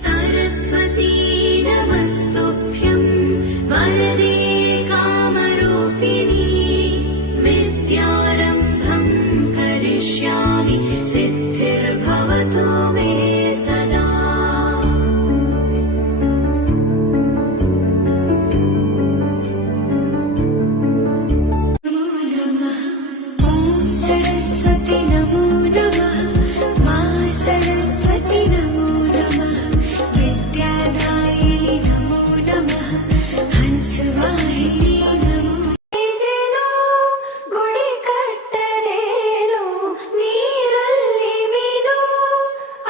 सरस्वती नमस्तुभ्यं वरदे कामरूपिणी विद्यारम्भं करिष्यामि सिद्धिर्भवतु मे सदा। सरस्वती नमो नमः मा सरस्वती नमो नमः विद्यादायिनी नमो नमः हंसवाहिनी नमो। ಈಜೇನೋ ಗುಡಿ ಕಟ್ಟದೇನೋ ನೀರಲ್ಲಿ ಮೀನು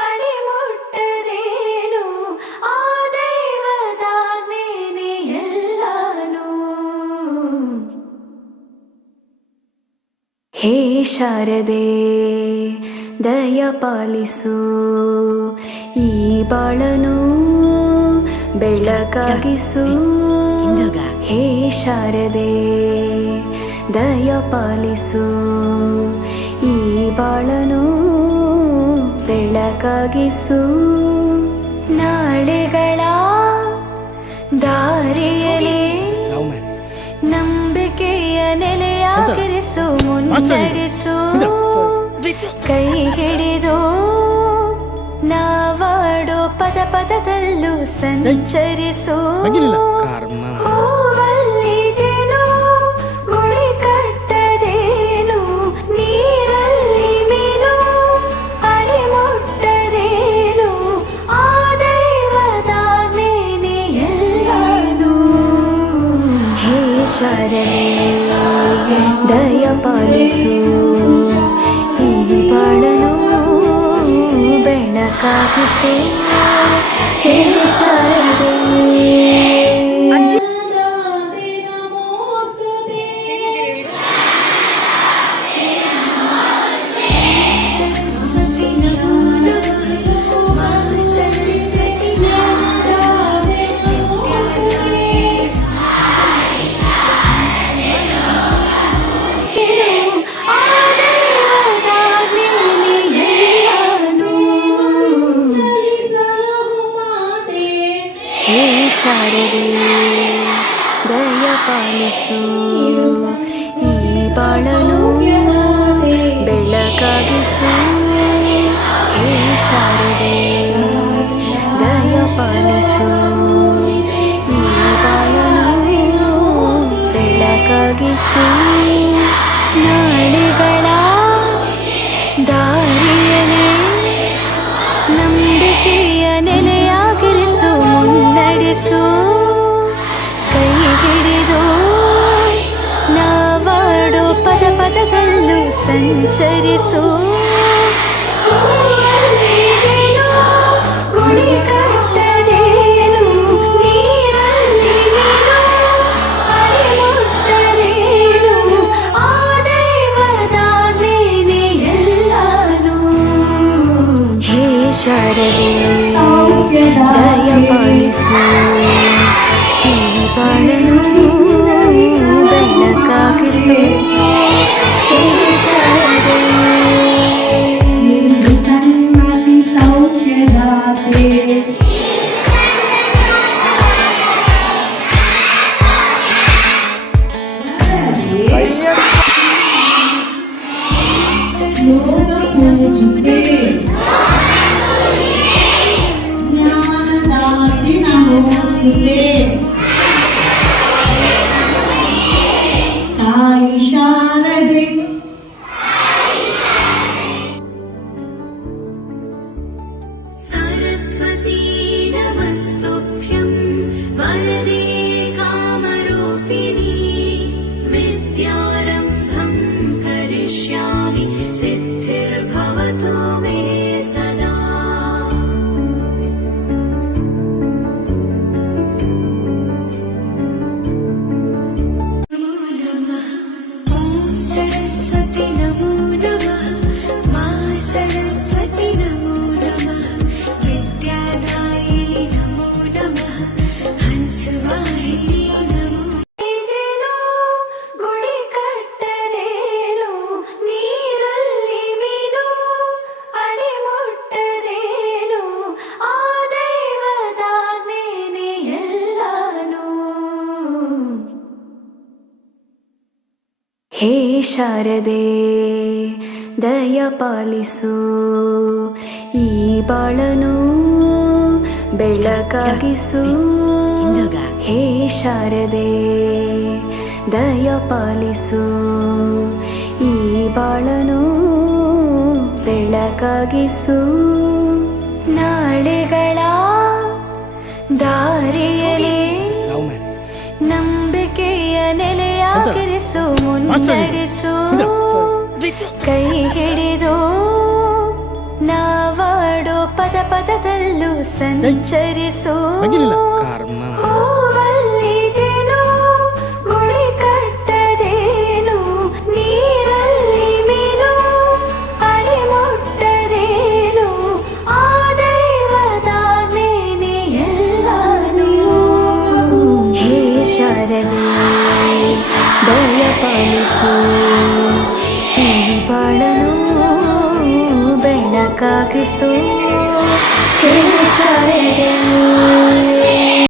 ಅಡಿ ಮುಟ್ಟದೇನೋ ಆ ದೈವದಾಜ್ಞೆನೇ ಎಲ್ಲಾನು. ಹೇ ಶಾರದೆ ದಯ ಪಾಲಿಸು ಈ ಬಾಳನು ಬೆಳಕಾಗಿಸು. ಹೇ ಶಾರದೆ ದಯ ಪಾಲಿಸು ಈ ಬಾಳನು ಬೆಳಕಾಗಿಸು. ನಾಳೆಗಳ ದಾರಿಯಲ್ಲಿ ನಂಬಿಕೆಯ ನೆಲೆಯಾಗಿರಿಸು, ಮುನ್ನಡೆಸು ಕೈ ಹಿಡಿದು ನಾವಾಡೋ ಪದ ಪದದಲ್ಲೂ ಸಂಚರಿಸು. ಹೂವಲ್ಲಿ ಜೇನು ಗುಡಿ ಕಟ್ಟದೇನು ನೀರಲ್ಲಿ ಮೀನು ಅಡಿ ಮುಟ್ಟದೇನು ಆ ದೈವದಾಜ್ಞೆನೇ ಎಲ್ಲಾನು. ಹೇ ಶಾರದೆ ದಯ ಪಾಲಿಸು ಈ ಬಾಳನು ಬೆಳಕಾಗಿಸು. ಹೇ ಶಾರದೆ सरस्वती नमो नमः मा सरस्वती नमो ಹೇ ಶಾರದೆ ದಯ ಪಾಲಿಸು ಈ ಬಾಳನು ಬೆಳಕಾಗಿಸು. ಹೇ ಶಾರದೆ ದಯ ಪಾಲಿಸು ಈ ಬಾಳನು ಬೆಳಕಾಗಿಸು. ನಾಳೆಗಳ ದಾರಿಯಲ್ಲಿ ನಂಬಿಕೆಯ ನೆಲೆಯಾಗಿರಿಸು, ಮುನ್ನಡೆಸು ಕೈ ಹಿಡಿದು ನಾವಾಡೋ ಪದ ಪದದಲ್ಲೂ ಸಂಚರಿಸು. ಹೂವಲ್ಲಿ ಜೇನು ಗುಡಿ ಕಟ್ಟದೇನು ನೀರಲ್ಲಿ ಮೀನು ಅಡಿ ಮುಟ್ಟದೇನು ಆ ದೈವದಾಜ್ಞೆನೇ ಎಲ್ಲಾನು. ಹೇ ಶಾರದೆ ದಯ ಪಾಲಿಸು ಈ ಬಾಳನು ಬೆಳಕಾಗಿಸು. ಹೇ ಶಾರದೆ सरस्वती नमस्तुभ्यं वरदे कामरूपिणी विद्यारम्भं करिष्यामि सिद्धिर्भवतु मे सदा। सरस्वती ಹೇ ಶಾರದೆ ದಯ ಪಾಲಿಸು ಈ ಬಾಳನು ಬೆಳಕಾಗಿಸು. ಹೇ ಶಾರದೆ ದಯ ಪಾಲಿಸು ಈ ಬಾಳನು ಬೆಳಕಾಗಿಸು. ನಾಳೆಗಳ ದಾರಿಯಲ್ಲಿ ನಂಬಿಕೆಯ ನೆಲೆಯಾಗಿರಿಸು, ಮುನ್ನಡೆಸು. ಕೈ ಹಿಡಿದು ನಾವಾಡೋ ಪದ ಪದದಲ್ಲೂ ಸಂಚರಿಸು. ಹೂವಲ್ಲಿ ಜೇನು ಗುಳಿ ಕಟ್ಟದೇನು, ನೀರಲ್ಲಿ ಮೀನು ಅಡಿ ಮುಟ್ಟದೇನು, ಆ ದೈವದಾಜ್ಞೆನೇ ಎಲ್ಲಾನು. ಹೇ ಶಾರದೆ ದಯ ಪಾಲಿಸು ಈ ಬಾಳನು ಬೆಳಕಾಗಿಸು. ಹೇ ಶಾರದೆ